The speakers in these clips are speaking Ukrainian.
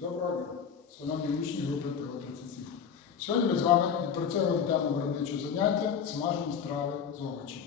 Доброго дня, шановні учні групи ПО-37. Сьогодні ми з вами відпрацьовуємо тему виробничого заняття смажені страви з овочів.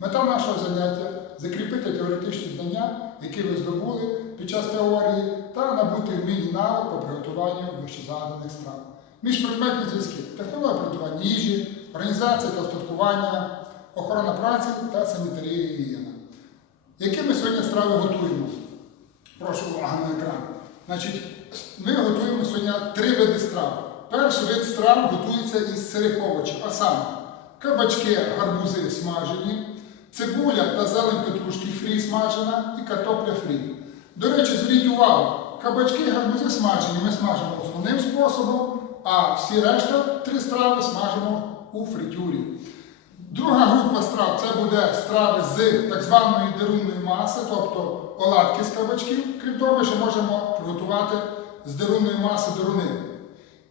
Мета нашого заняття закріпити теоретичні знання, які ви здобули під час теорії, та набути вмінь навик по приготуванню вищезгаданих страв. Міжпредметні зв'язки, технологія приготування їжі, організація та устаткування, охорона праці та санітарія гігієна. Які ми сьогодні страви готуємо? Прошу увагу на екран. Значить, ми готуємо сьогодні три види страв. Перший вид страв готується із сирих овочів, а саме кабачки, гарбузи смажені, цибуля та зелень петрушки фрі смажена і картопля фрі. До речі, зверніть увагу, кабачки гарбузи смажені ми смажимо основним способом, а всі решта три страви смажимо у фритюрі. Друга група страв це буде страви з так званої дерунної маси, тобто оладки з кабачків. Крім того, ми ще можемо приготувати з дерунної маси деруни.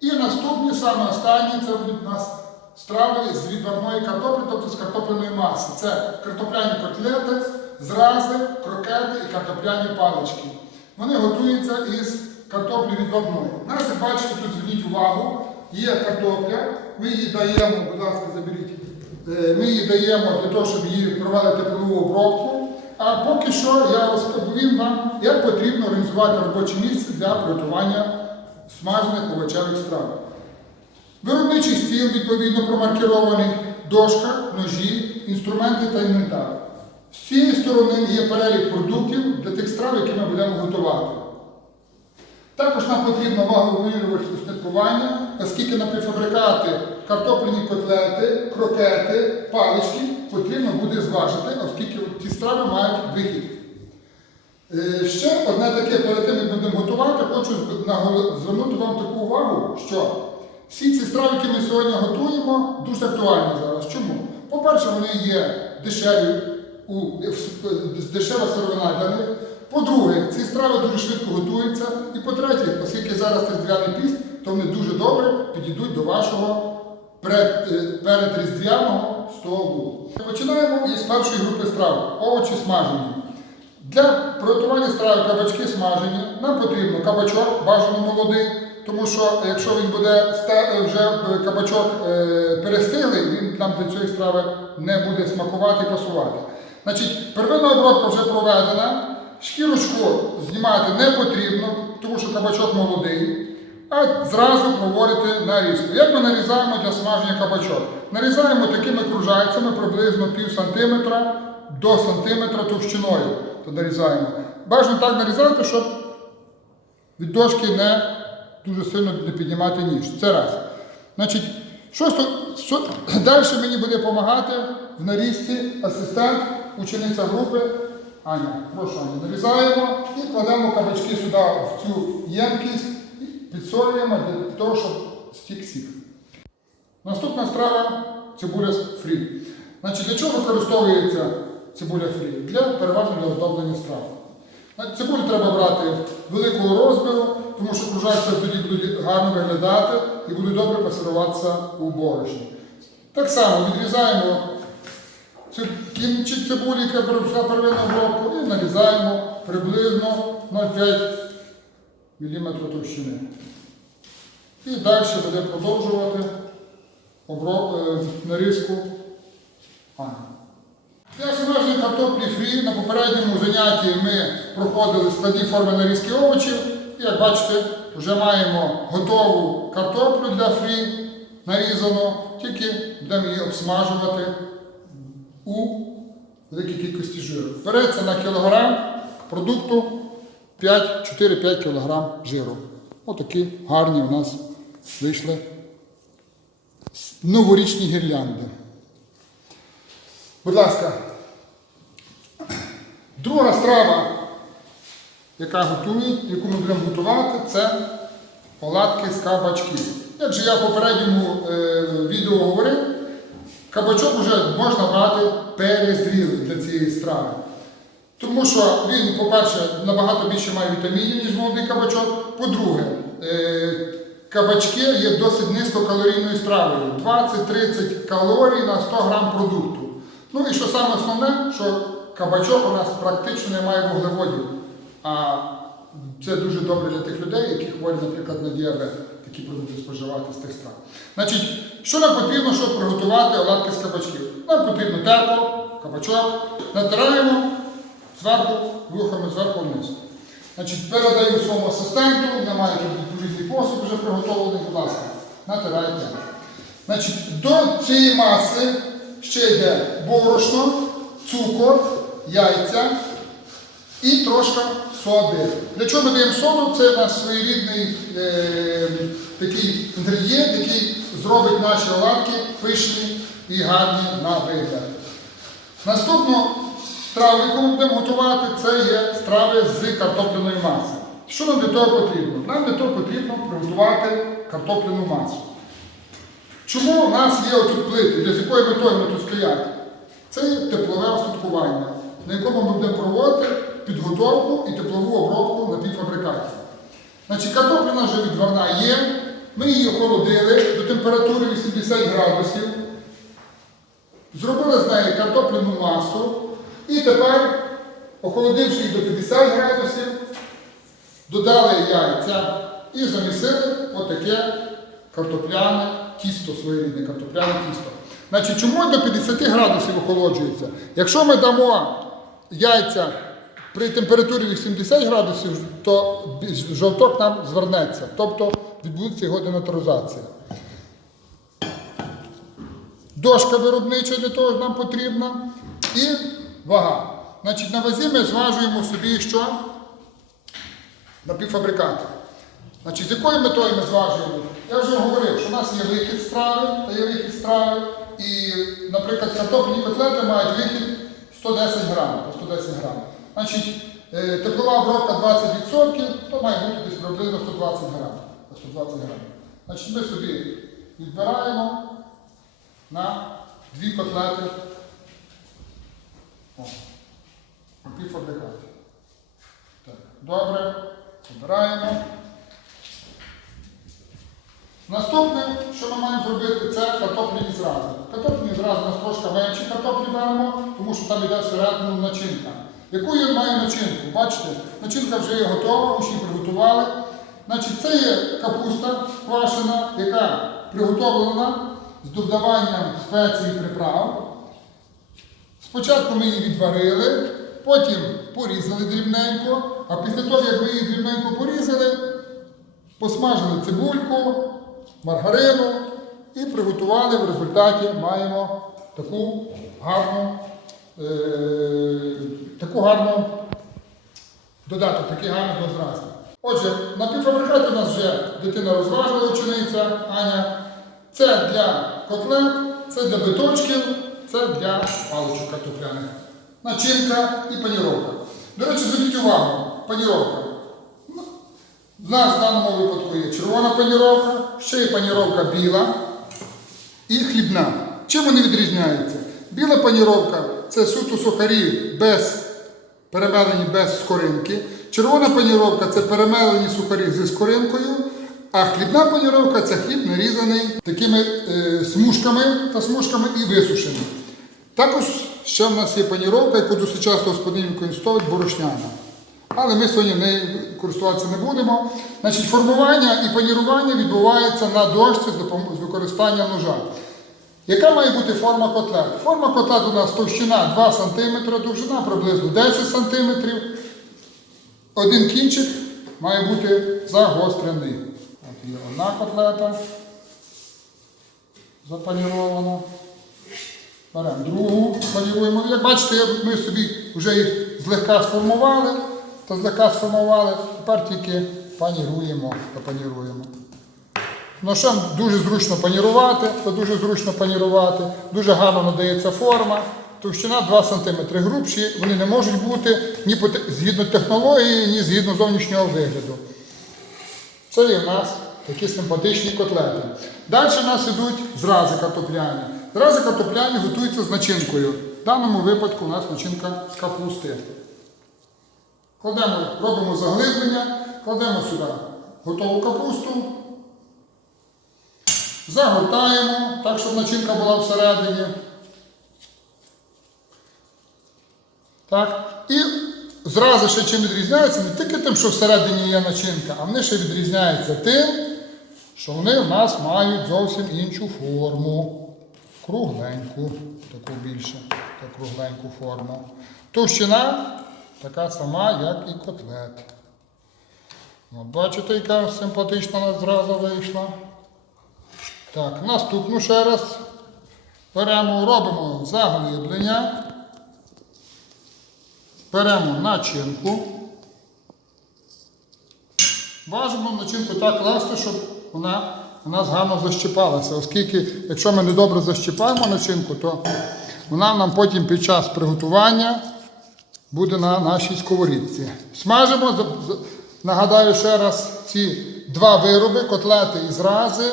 І наступні, саме останні, це будуть у нас страви з відварної картоплі, тобто з картопляної маси. Це картопляні котлети, зрази, крокети і картопляні палички. Вони готуються із картоплі відварної. Нас, як бачите, тут зверніть увагу, є картопля, ми її даємо, будь ласка, заберіть. Е, Ми її даємо для того, щоб її провели теплову обробку. А поки що я розповім вам, як потрібно організувати робоче місце для приготування смажених овочевих страв. Виробничий стіл відповідно промаркірований, дошка, ножі, інструменти та інвентар. З цієї сторони є перелік продуктів для тих страв, які ми будемо готувати. Також нам потрібно ваговимірювач устаткування, оскільки на півфабрикати, картопляні котлети, крокети, палички потрібно буде зважити, оскільки ці страви мають вихід. Е, Ще одне таке, перед тим, як будемо готувати, хочу звернути вам таку увагу, що всі ці страви, які ми сьогодні готуємо, дуже актуальні зараз. Чому? По-перше, вони є дешеві, у, дешева сировина для них. По-друге, ці страви дуже швидко готуються. І по-третє, оскільки зараз це різдвяний піст, то вони дуже добре підійдуть до вашого перед, е, передріздвяного столу. Починаємо із першої групи страв овочі смажені. Для приготування страви кабачки смажені нам потрібно кабачок, бажано молодий, тому що якщо він буде вже кабачок е, перестиглий, він нам до цієї страви не буде смакувати і пасувати. Значить, первинна обробка вже проведена, шкірочку знімати не потрібно, тому що кабачок молодий. А зразу проводити нарізку. Як ми нарізаємо для смаження кабачок? Нарізаємо такими кружальцями приблизно пів сантиметра до сантиметра товщиною. То нарізаємо. Бажано так нарізати, щоб від дошки не дуже сильно не піднімати ніж. Це раз. Значить, що, що далі мені буде допомагати в нарізці асистент, учениця групи. Аня, прошу Аня, нарізаємо і кладемо кабачки сюди в цю ємкість підсолюємо для того, щоб стік сік. Наступна страва цибуля фрі. Значить, для чого використовується цибуля фрі? Для переважно для оздоблення страв. Цибулю треба брати великого розміру, тому що кружальця тоді будуть гарно виглядати і будуть добре пасируватися у борошні. Так само відрізаємо кінчик цибулі, яка пройшла первинну обробку, і нарізаємо приблизно 0,5 мм товщини. І далі буде продовжувати е, нарізку Аня. Для смаження картоплі фрі на попередньому занятті ми проходили складні форми нарізки овочів. І як бачите, вже маємо готову картоплю для фрі нарізану, тільки будемо її обсмажувати у великій кількості жиру. Береться на кілограм продукту 5, 4-5 кг жиру. Отакі гарні у нас вийшли новорічні гірлянди. Будь ласка, друга страва, яка готує, яку ми будемо готувати, це оладки з кабачків. Як же я в попередньому е, відео говорив, кабачок вже можна брати перезрілий для цієї страви. Тому що він, по-перше, набагато більше має вітамінів, ніж молодий кабачок. По-друге, е, кабачки є досить низькокалорійною стравою. 20-30 калорій на 100 грам продукту. Ну і що саме основне, що кабачок у нас практично не має вуглеводів. А Це дуже добре для тих людей, які хворі, наприклад, на діабет, такі продукти споживати з тих страв. Значить, що нам потрібно, щоб приготувати оладки з кабачків? Нам потрібно тепло, кабачок, натираємо зверху, рухами зверху вниз. Значить, передаю своєму асистенту, я маю тут відповідний посуд вже приготовлений, будь ласка, натирайте. Значить, до цієї маси ще йде борошно, цукор, яйця і трошки соди. Для чого ми даємо соду? Це наш своєрідний е, такий інгредієнт, який зробить наші оладки пишні і гарні на вигляд. Наступну страву, яку ми будемо готувати, це є страви з картопляної маси. Що нам для того потрібно? Нам для того потрібно приготувати картопляну масу. Чому у нас є отут плити? Для з якою метою вони тут стоять? Це є теплове остаткування, на якому ми будемо проводити підготовку і теплову обробку напівфабрикатів. Значить, картопля у нас вже відварна є. Ми її охолодили до температури 80 градусів. Зробили з неї картопляну масу. І тепер, охолодивши її до 50 градусів, додали яйця і замісили отаке картопляне тісто, своєрідне картопляне тісто. Значить, чому до 50 градусів охолоджується? Якщо ми дамо яйця при температурі 80 градусів, то жовток нам звернеться, тобто відбудеться його денатуризація. Дошка виробнича для того нам потрібна і вага. Значить, на вазі ми зважуємо собі що? Напівфабрикати. Значить, з якою метою ми зважуємо? Я вже говорив, що у нас є вихід страви та є вихід страви. І, наприклад, картоплені котлети мають вихід 110 грам, по 110 грам. Значить, е, теплова обробка 20%, то має бути десь приблизно 120 грам. 120 грам. Значить, ми собі відбираємо на дві котлети. О, півфабрикати. Так, добре, збираємо. Наступне, що ми маємо зробити, це картоплені зрази. Картоплені зрази у нас трошки менші картоплі беремо, тому що там йде всередину начинка. Яку я маю начинку? Бачите, начинка вже є готова, ми її приготували. Значить, це є капуста квашена, яка приготовлена з додаванням спецій і приправ. Спочатку ми її відварили, потім порізали дрібненько, а після того, як ми її дрібненько порізали, посмажили цибульку, маргарину і приготували. В результаті маємо таку гарну, е, таку гарну додаток, такий гарний дозраз. Отже, на півфабрикаті у нас вже дитина розважила учениця Аня. Це для котлет, це для биточків, це для паличок картопляних. Начинка і паніровка. До речі, зверніть увагу, паніровка. У нас в даному випадку є червона паніровка, ще є паніровка біла і хлібна. Чим вони відрізняються? Біла паніровка це суто сухарі без перемелені без скоринки. Червона паніровка це перемелені сухарі зі скоринкою, а хлібна паніровка це хліб нарізаний такими е, смужками та смужками і висушений. Також ще в нас є паніровка, яку досить часто господині використовують борошняна. Але ми сьогодні нею користуватися не будемо. Значить, формування і панірування відбувається на дошці з використанням ножа. Яка має бути форма котлет? Форма котлет у нас товщина 2 см, довжина приблизно 10 см. Один кінчик має бути загострений. От є одна котлета запанірована. Беремо другу, паніруємо. Як бачите, ми собі вже їх злегка сформували, то злегка сформували, тепер тільки паніруємо та паніруємо. Ножем дуже зручно панірувати, то дуже зручно панірувати, дуже гарно надається форма. Товщина 2 см. Грубші вони не можуть бути ні згідно технології, ні згідно зовнішнього вигляду. Це є в нас такі симпатичні котлети. Далі в нас йдуть зрази картопляні. Зрази картопляні готуються з начинкою. В даному випадку у нас начинка з капусти. Кладемо, робимо заглиблення, кладемо сюди готову капусту, загортаємо, так, щоб начинка була всередині. Так. І зразу ще чим відрізняються, не тільки тим, що всередині є начинка, а вони ще відрізняються тим, що вони в нас мають зовсім іншу форму. Кругленьку, таку більше, таку кругленьку форму. Товщина така сама, як і котлет. От, бачите, яка симпатична у нас зразу вийшла. Так, наступну ще раз беремо, робимо заглиблення. Беремо начинку. Бажано начинку так класти, щоб вона нас гарно защіпалася, оскільки, якщо ми недобре защіпаємо начинку, то вона нам потім під час приготування буде на нашій сковорідці. Смажимо, нагадаю ще раз, ці два вироби, котлети і зрази,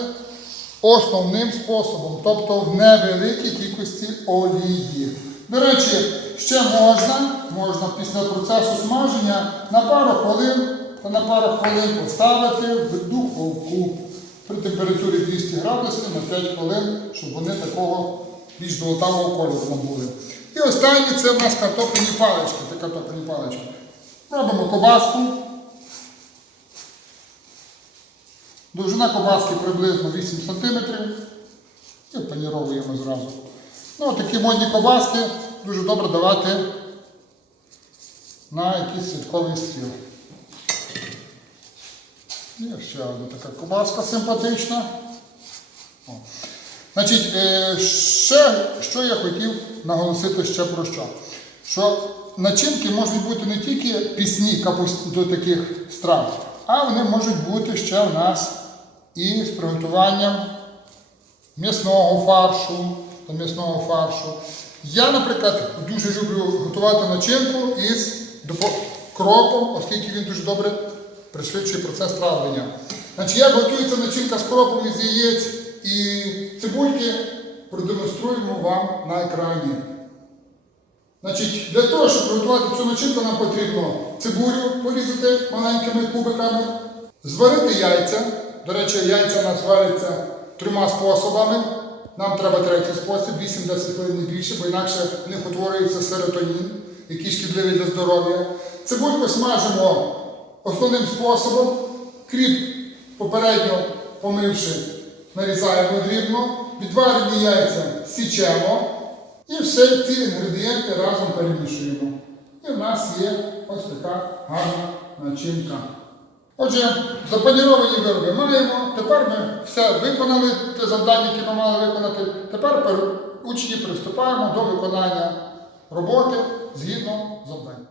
основним способом, тобто в невеликій кількості олії. До речі, ще можна, можна після процесу смаження на пару хвилин та на пару хвилин поставити в духовку при температурі 200 градусів на 5 хвилин, щоб вони такого більш золотавого кольору набули. І останнє це в нас картопляні палички. Це картопляні палички. Робимо кобаску. Довжина кобаски приблизно 8 см. І паніровуємо зразу. Ну, такі модні кобаски дуже добре давати на якийсь святковий стіл. І ще одна така кобаска симпатична. О. Значить, е, ще що я хотів наголосити ще про що. Що начинки можуть бути не тільки пісні до таких страв, а вони можуть бути ще в нас і з приготуванням м'ясного фаршу та м'ясного фаршу. Я, наприклад, дуже люблю готувати начинку із кропом, оскільки він дуже добре пришвидшує процес травлення. Значить, як готується начинка з кропом із яєць і цибульки, продемонструємо вам на екрані. Значить, для того, щоб приготувати цю начинку, нам потрібно цибулю порізати маленькими кубиками, зварити яйця. До речі, яйця у нас варяться трьома способами. Нам треба третій спосіб, 8-10 хвилин не більше, бо інакше в них утворюється серотонін, який шкідливий для здоров'я. Цибульку смажимо основним способом. Кріп попередньо помивши, нарізаємо дрібно, відварені яйця січемо. І все ці інгредієнти разом перемішуємо. І в нас є ось така гарна начинка. Отже, запаніровані вироби маємо. Тепер ми все виконали, те завдання, яке ми мали виконати. Тепер учні приступаємо до виконання роботи згідно завдань.